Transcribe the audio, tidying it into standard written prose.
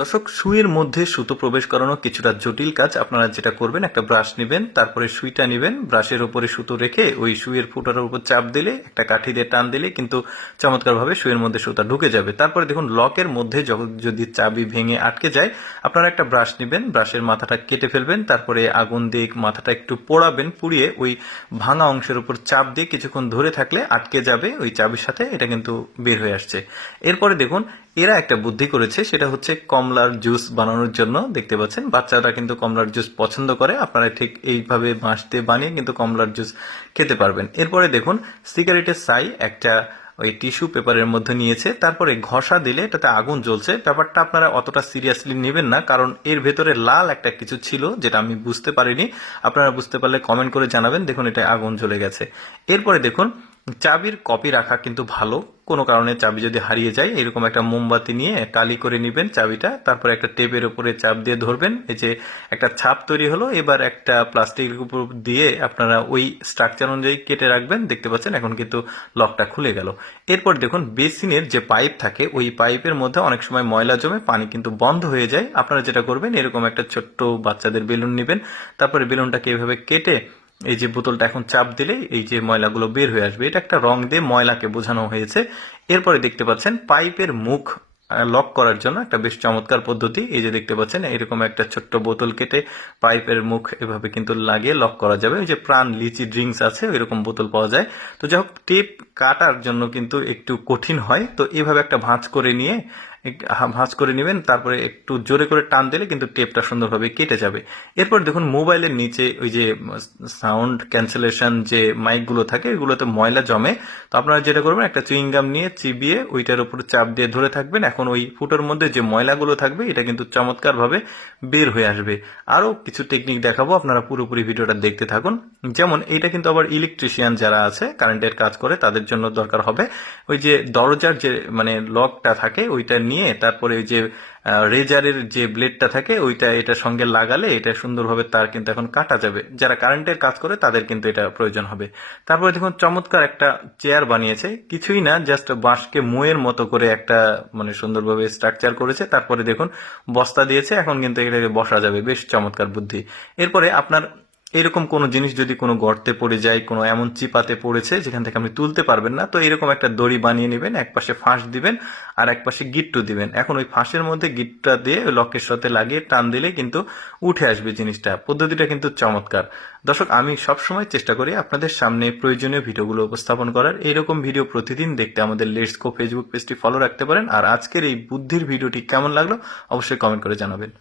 দর্শক, সুইয়ের মধ্যে সুতো প্রবেশ করানো কিছুটা জটিল কাজ। আপনারা যেটা করবেন, একটা ব্রাশ নেবেন, তারপরে সুইটা নেবেন, ব্রাশের উপরে সুতো রেখে ওই সুইয়ের ফুটার উপর চাপ দিলে, একটা কাঠি দিয়ে টান দিলে কিন্তু চমৎকারভাবে সুইয়ের মধ্যে সুতা ঢুকে যাবে। তারপরে দেখুন, লকের মধ্যে যদি চাবি ভেঙে আটকে যায়, আপনারা একটা ব্রাশ নেবেন, ব্রাশের মাথাটা কেটে ফেলবেন, তারপরে আগুন দিয়ে মাথাটা একটু পোড়াবেন, পুড়িয়ে ওই ভাঙা অংশের উপর চাপ দিয়ে কিছুক্ষণ ধরে থাকলে আটকে যাবে ওই চাবির সাথে, এটা কিন্তু বের হয়ে আসছে। এরপরে দেখুন, এরা একটা বুদ্ধি করেছে, সেটা হচ্ছে কমলার জুস বানানোর জন্য। দেখতে পাচ্ছেন বাচ্চারা কিন্তু কমলার জুস পছন্দ করে, আপনারা ঠিক এইভাবে বাঁশ দিয়ে বানিয়ে কিন্তু কমলার জুস খেতে পারবেন। এরপরে দেখুন, সিগারেটের ছাই একটা ওই টিস্যু পেপারের মধ্যে নিয়েছে, তারপরে ঘষা দিলে এটাতে আগুন জ্বলছে। ব্যাপারটা আপনারা অতটা সিরিয়াসলি নেবেন না, কারণ এর ভেতরে লাল একটা কিছু ছিল যেটা আমি বুঝতে পারিনি। আপনারা বুঝতে পারলে কমেন্ট করে জানাবেন। দেখুন, এটা আগুন জ্বলে গেছে। এরপরে দেখুন, চাবির কপি রাখা কিন্তু ভালো। কোনো কারণে চাবি যদি হারিয়ে যায়, এরকম একটা মোমবাতি নিয়ে টালি করে নেবেন চাবিটা, তারপরে একটা টেপের উপরে চাপ দিয়ে ধরবেন। এই যে একটা ছাপ তৈরি হলো, এবার একটা প্লাস্টিকের উপর দিয়ে আপনারা ওই স্ট্রাকচার অনুযায়ী কেটে রাখবেন। দেখতে পাচ্ছেন এখন কিন্তু লকটা খুলে গেল। এরপর দেখুন, বেসিনের যে পাইপ থাকে, ওই পাইপের মধ্যে অনেক সময় ময়লা জমে, পানি কিন্তু বন্ধ হয়ে যায়। আপনারা যেটা করবেন, এরকম একটা ছোট্ট বাচ্চাদের বেলুন নেবেন, তারপরে বেলুনটাকে এভাবে কেটে এই যে বোতলটা এখন চাপ দিলে এই যে ময়লাগুলো বের হয়ে আসবে। এটা একটা রং দিয়ে ময়লাকে বোঝানো হয়েছে। এরপরে দেখতে পাচ্ছেন পাইপের মুখ লক করার জন্য একটা বেশ চমৎকার পদ্ধতি। এই যে দেখতে পাচ্ছেন, এরকম একটা ছোট্ট বোতল কেটে পাইপের মুখ এভাবে কিন্তু লাগিয়ে লক করা যাবে। ওই যে প্রাণ লিচি ড্রিঙ্কস আছে, এরকম বোতল পাওয়া যায়। তো যাই হোক, টেপ কাটার জন্য কিন্তু একটু কঠিন হয়, তো এভাবে একটা ভাঁজ করে নিয়ে ভাঁজ করে নেবেন, তারপরে একটু জোরে করে টান দিলে কিন্তু টেপটা সুন্দরভাবে কেটে যাবে। এরপর দেখুন, মোবাইলের নিচে ওই যে সাউন্ড ক্যান্সেলেশন যে মাইকগুলো থাকে, এগুলোতে ময়লা জমে। তো আপনারা যেটা করবেন, একটা চুইংগাম নিয়ে চিবিয়ে ওইটার উপর চাপ দিয়ে ধরে থাকবেন। এখন ওই ফুটোর মধ্যে যে ময়লাগুলো থাকবে, এটা কিন্তু চমৎকারভাবে বের হয়ে আসবে। আরও কিছু টেকনিক দেখাবো, আপনারা পুরোপুরি ভিডিওটা দেখতে থাকুন। যেমন এইটা কিন্তু আবার ইলেকট্রিশিয়ান যারা আছে, কারেন্টের কাজ করে, তাদের জন্য দরকার হবে। ওই যে দরজার যে লকটা থাকে, ওইটা নিয়ে তারপরে ওই যে রেজারের যে ব্লেডটা থাকে, ওইটা এটার সঙ্গে লাগালে এটা সুন্দরভাবে তার কিন্তু এখন কাটা যাবে। যারা কারেন্টের কাজ করে তাদের কিন্তু এটা প্রয়োজন হবে। তারপরে দেখুন, চমৎকার একটা চেয়ার বানিয়েছে, কিছুই না, জাস্ট বাঁশকে মুয়ের মতো করে একটা সুন্দরভাবে স্ট্রাকচার করেছে। তারপরে দেখুন, বস্তা দিয়েছে, এখন কিন্তু এটাকে বসা যাবে। বেশ চমৎকার বুদ্ধি। এরপরে আপনার এরকম কোনো জিনিস যদি কোনো গর্তে পড়ে যায়, কোনো এমন চিপাতে পড়েছে যেখান থেকে আপনি তুলতে পারবেন না, তো এরকম একটা দড়ি বানিয়ে নেবেন, এক পাশে ফাঁস দিবেন আর এক পাশে গিট্টু দিবেন। এখন ওই ফাঁসের মধ্যে গিট্টুটা দিয়ে লকের সাথে লাগিয়ে টান দিলে কিন্তু উঠে আসবে জিনিসটা। পদ্ধতিটা কিন্তু চমৎকার। দর্শক, আমি সবসময় চেষ্টা করি আপনাদের সামনে প্রয়োজনীয় ভিডিওগুলো উপস্থাপন করার। এইরকম ভিডিও প্রতিদিন দেখতে আমাদের লেটস গো ফেসবুক পেজটি ফলো রাখতে পারেন। আর আজকের এই বুদ্ধির ভিডিওটি কেমন লাগলো অবশ্যই কমেন্ট করে জানাবেন।